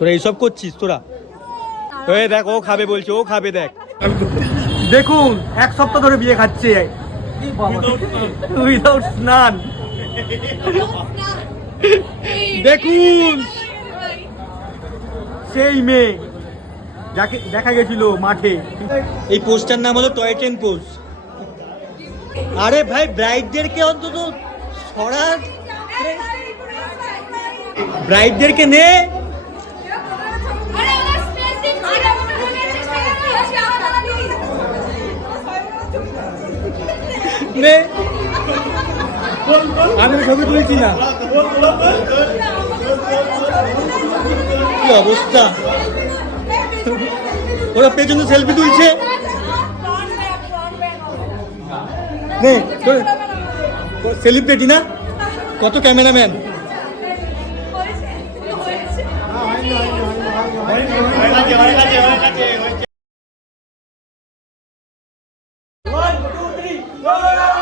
তোরা এইসব করছিস, তোরা। ওই দেখ, ও খাবে বলছে, ও খাবে দেখ। দেখুন, এক সপ্তাহ ধরে বিয়ে খাচ্ছে। উইদাউট স্নান। দেখুন। সেই মেয়ে যাকে দেখা গেছিল মাঠে। এই পোস্টার নাম হলো টয় ট্রেন পোস্ট আরে ভাই ব্রাইডদেরকে অন্তত সরার ব্রাইডদেরকে নে। নে। আমি ছবি তুলেছি না। কি অবস্থা? ওরা পেছনে সেলফি তুলছে। নে সেলিব্রিটি না? কত ক্যামেরাম্যান? হয়েছে। Glória!